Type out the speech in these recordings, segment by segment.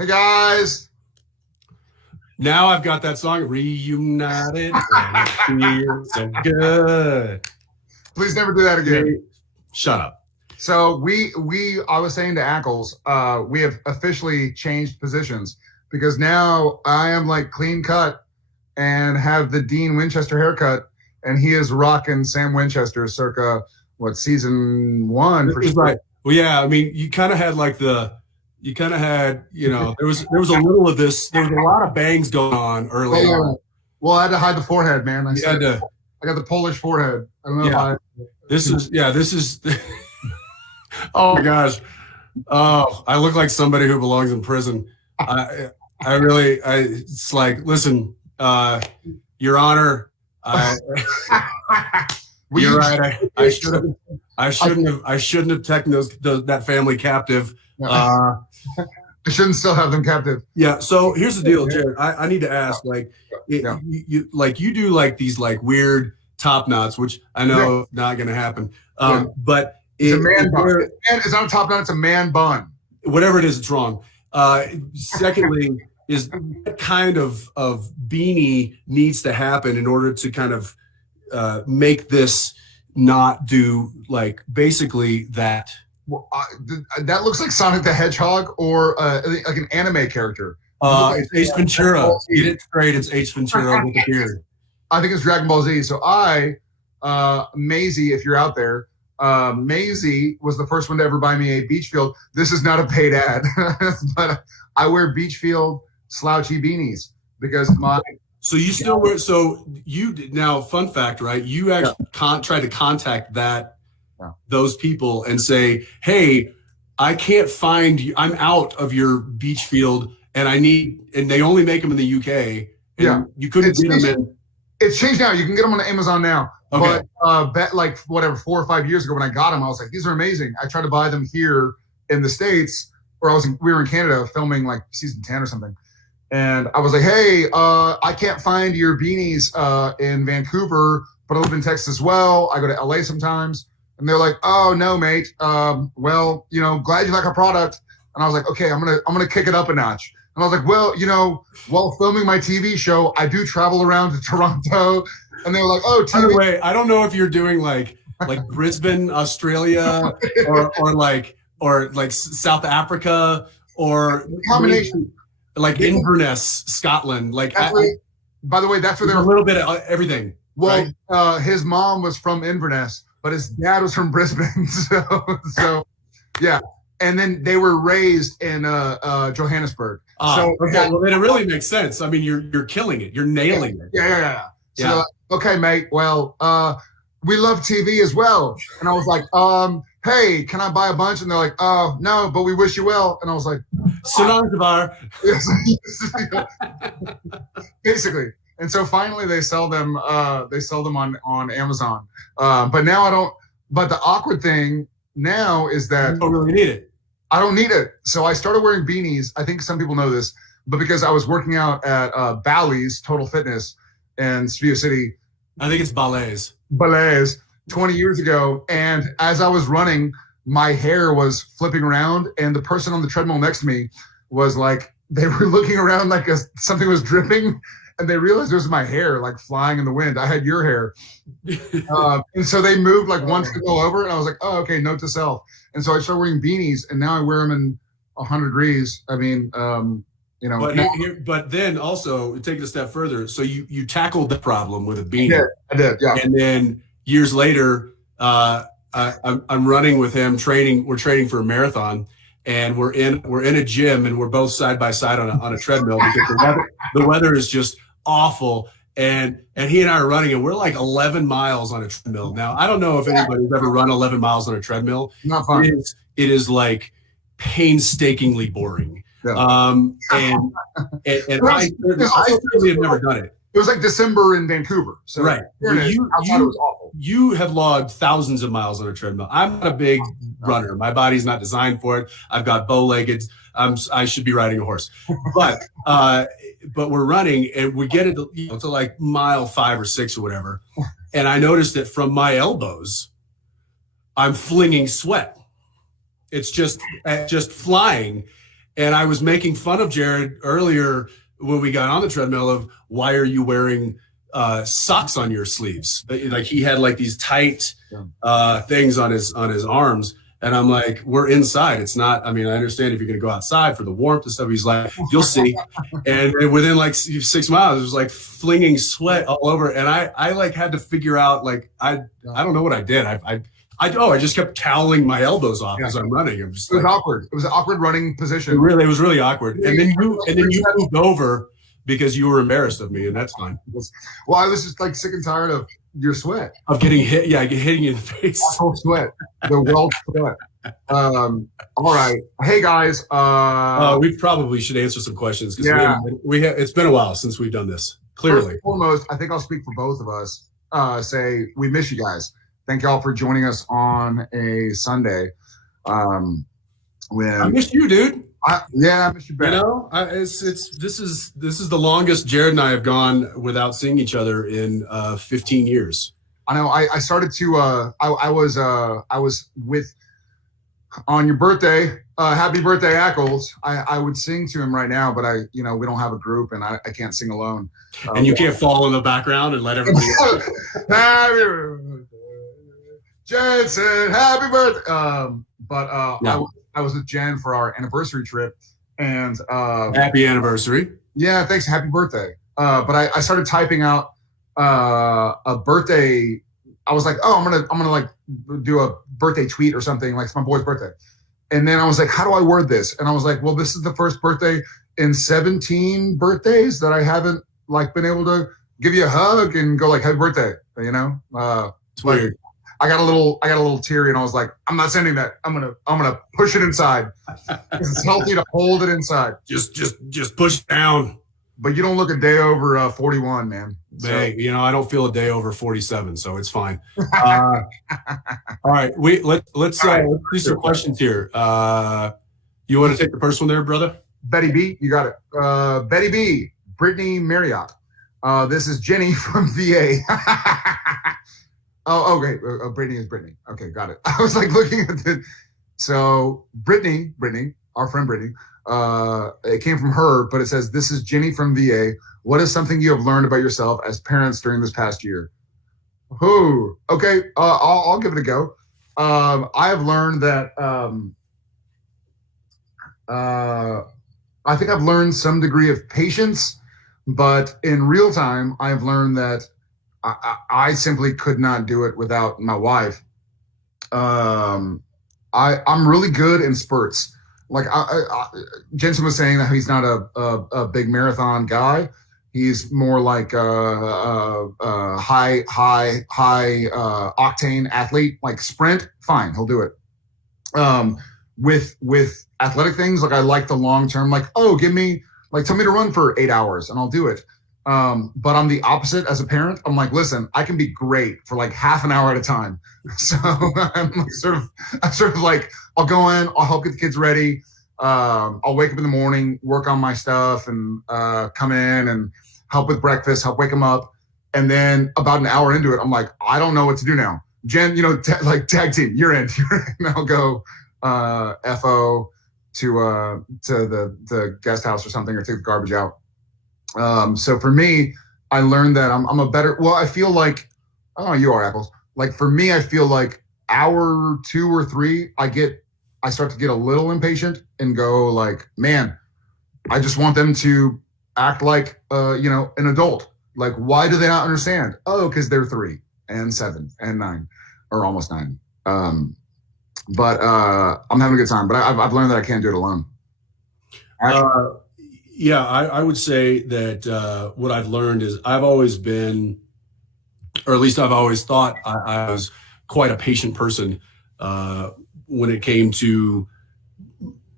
Hey guys. Now I've got that song, Reunited, and it feels so good. Please never do that again. Shut up. So I was saying to Ackles, we have officially changed positions because now I am like clean cut and have the Dean Winchester haircut, and he is rocking Sam Winchester circa season 1. It was like, well, yeah, I mean, you kind of had there was a little of this. There was a lot of bangs going on early on. Well, I had to hide the forehead, man. I got the Polish forehead. I don't know This is. Oh my gosh. Oh, I look like somebody who belongs in prison. It's like, listen, Your Honor, you're right. I shouldn't have taken that family captive. I shouldn't still have them captive. Yeah. So here's the deal, Jared. I need to ask, you do like these like weird top knots, which I know not going to happen. But it's a man bun. It's not a top knot. It's a man bun. Whatever it is, it's wrong. Secondly, is what kind of beanie needs to happen in order to kind of make this not do like basically that. Well, that looks like Sonic the Hedgehog or like an anime character. It's Ace Ventura. Get it straight. It's Ace Ventura with a beard. I think it's Dragon Ball Z. So Maisie, if you're out there, Maisie was the first one to ever buy me a Beachfield. This is not a paid ad, but I wear Beachfield slouchy beanies because my. So you still wear? So you now? Fun fact, right? You actually tried to contact those people and say, "Hey, I can't find you. I'm out of your Beachfield, and they only make them in the UK. And you couldn't get them in." It's changed now. You can get them on Amazon now. Okay. But like 4 or 5 years ago when I got them, I was like, these are amazing. I tried to buy them here in the States, or we were in Canada filming like season 10 or something. And I was like, hey, I can't find your beanies in Vancouver, but I live in Texas as well. I go to LA sometimes. And they're like, oh no, mate. Well, glad you like our product. And I was like, okay, I'm gonna kick it up a notch. And I was like, well, while filming my TV show, I do travel around to Toronto. And they were like, oh, TV. By the way, I don't know if you're doing like Brisbane, Australia, or like South Africa, or combination, like Inverness, Scotland. Like, by the way, that's where they're a little bit of everything. Well, right? His mom was from Inverness, but his dad was from Brisbane. So yeah. And then they were raised in Johannesburg. Okay, well, then it really makes sense. I mean, you're killing it. You're nailing it. Yeah. So, okay, mate. Well, we love TV as well. And I was like, hey, can I buy a bunch? And they're like, oh, no, but we wish you well. And I was like, Sonarzavar. Basically. And so finally they sell them on Amazon. But now I don't. But the awkward thing now is that you don't really need it. I don't need it. So I started wearing beanies. I think some people know this, but because I was working out at Bally's Total Fitness in Studio City. I think it's Bally's 20 years ago. And as I was running, my hair was flipping around, and the person on the treadmill next to me was like, they were looking around like something was dripping, and they realized it was my hair like flying in the wind. I had your hair. And so they moved like one go over, and I was like, oh, okay, note to self. And so I started wearing beanies, and now I wear them in 100 degrees. I mean, But then also take it a step further. So you tackled the problem with a beanie. Yeah, I did. Yeah. And then years later, I'm running with him, training. We're training for a marathon, and we're in a gym, and we're both side by side on a treadmill because the weather is just awful. And he and I are running, and we're like 11 miles on a treadmill. Now, I don't know if anybody's ever run 11 miles on a treadmill. Not fun. It is like painstakingly boring. Yeah. And I certainly have never done it. It was like December in Vancouver. So right. Outside it was awful. You have logged thousands of miles on a treadmill. I'm not a big runner. My body's not designed for it. I've got bow-legged. I should be riding a horse. But we're running, and we get it to like mile 5 or 6 or whatever. And I noticed that from my elbows, I'm flinging sweat. It's just flying. And I was making fun of Jared earlier when we got on the treadmill of why are you wearing socks on your sleeves? Like he had like these tight things on his arms. And I'm like, we're inside. It's not, I mean, I understand if you're going to go outside for the warmth and stuff. He's like, you'll see. And within like 6 miles, it was like flinging sweat all over. And I like had to figure out, like, I don't know what I did. I just kept toweling my elbows off as I'm running. I'm just it was awkward. It was an awkward running position. It was really awkward. And then you moved over because you were embarrassed of me, and that's fine. Well, I was just like sick and tired of your sweat. Of getting hit, hitting you in the face. Whole sweat. The weld sweat. All right. Hey guys. We probably should answer some questions because it's been a while since we've done this. Clearly. First and foremost, I think I'll speak for both of us. Say we miss you guys. Thank y'all for joining us on a Sunday. I miss you, dude. I miss you better. You know, this is the longest Jared and I have gone without seeing each other in 15 years. I know. I started to. I was with on your birthday. Happy birthday, Ackles. I would sing to him right now, but we don't have a group, and I can't sing alone. And you can't fall in the background and let everybody. Happy birthday, Jensen. Happy birthday. I was with Jen for our anniversary trip, and happy anniversary. Yeah, thanks. Happy birthday. But I started typing out a birthday. I was like, oh, I'm gonna like do a birthday tweet or something, like it's my boy's birthday. And then I was like, how do I word this? And I was like, well, this is the first birthday in 17 birthdays that I haven't like been able to give you a hug and go like happy birthday. You know, it's weird. I got a little teary, and I was like, I'm not sending that. I'm gonna push it inside. It's healthy to hold it inside. Just push down. But you don't look a day over 41, man. Hey, I don't feel a day over 47, so it's fine. All right, let's do some questions here. You want to take the first one there, brother? Betty B, you got it. Betty B, Brittany Marriott. This is Jenny from VA. Oh, okay. Brittany is Brittany. Okay, got it. I was like looking at the. So Brittany, our friend Brittany, it came from her, but it says, this is Jenny from VA. What is something you have learned about yourself as parents during this past year? Ooh, okay. I'll give it a go. I have learned that I think I've learned some degree of patience, but in real time, I've learned that I simply could not do it without my wife. I'm really good in spurts. Like Jensen was saying that he's not a big marathon guy. He's more like a high octane athlete. Like sprint, fine, he'll do it. With athletic things, like I like the long term. Like, oh, tell me to run for 8 hours, and I'll do it. But I'm the opposite as a parent. I'm like, listen, I can be great for like half an hour at a time. So I'm like sort of like, I'll go in, I'll help get the kids ready. I'll wake up in the morning, work on my stuff, and come in and help with breakfast, help wake them up. And then about an hour into it, I'm like, I don't know what to do now. Jen, tag team, you're in. And I'll go FO to the guest house or something, or take the garbage out. So for me, I learned that I'm a better, I feel like, oh, you are Ackles. Like for me, I feel like hour 2 or 3, I start to get a little impatient and go like, man, I just want them to act like, an adult. Like, why do they not understand? Oh, because they're 3 and 7 and 9 or almost 9. But I'm having a good time, but I've learned that I can't do it alone. Yeah, I would say that what I've learned is I've always been, or at least I've always thought I was quite a patient person when it came to,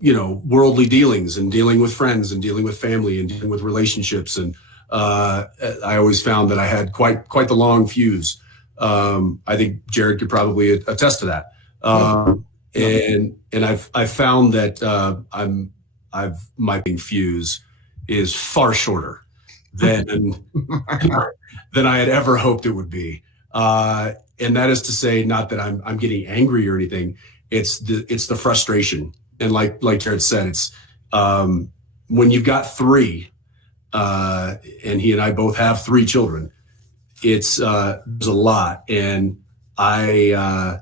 worldly dealings and dealing with friends and dealing with family and dealing with relationships. And I always found that I had quite the long fuse. I think Jared could probably attest to that. And I've found that my fuse is far shorter than I had ever hoped it would be. And that is to say, not that I'm getting angry or anything. It's the frustration. And like Jared said, it's when you've got three, and he and I both have three children, it's there's a lot, and I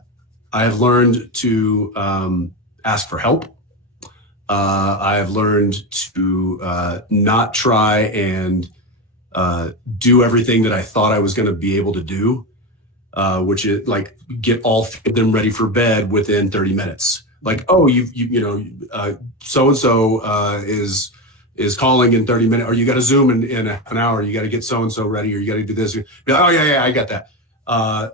have learned to ask for help. I have learned to not try and do everything that I thought I was going to be able to do, which is like get all of them ready for bed within 30 minutes. Like, oh, so and so is calling in 30 minutes, or you got to Zoom in half an hour. You got to get so and so ready, or you got to do this. Be like, oh yeah, I got that.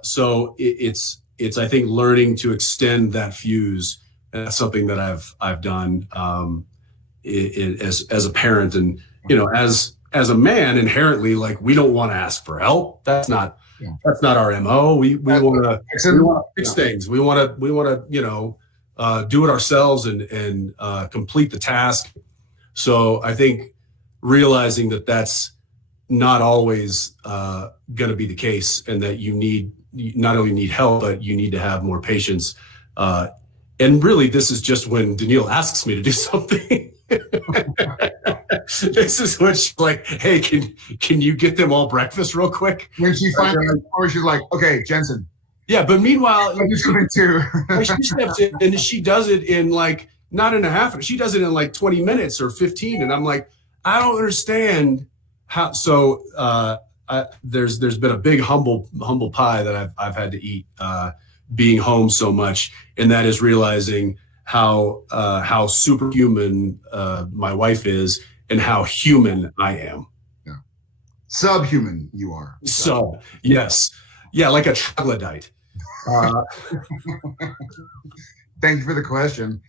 So it's I think learning to extend that fuse. And that's something that I've done as a parent, and as a man, inherently, like, we don't want to ask for help. That's not our MO. We want to fix things. We want to do it ourselves and complete the task. So I think realizing that that's not always going to be the case, and that you not only need help, but you need to have more patience. And really, this is just when Danielle asks me to do something. This is when she's like, hey, can you get them all breakfast real quick? When she finally, or she's like, okay, Jensen. Yeah, but meanwhile, I'm just coming too. she steps in and she does it in like, not in a half, she does it in like 20 minutes or 15. And I'm like, I don't understand how. So there's been a big humble pie that I've had to eat, being home so much, and that is realizing how superhuman my wife is, and how human I am. Yeah. Subhuman you are. Sub, yes. Yeah, like a troglodyte. Thank you for the question.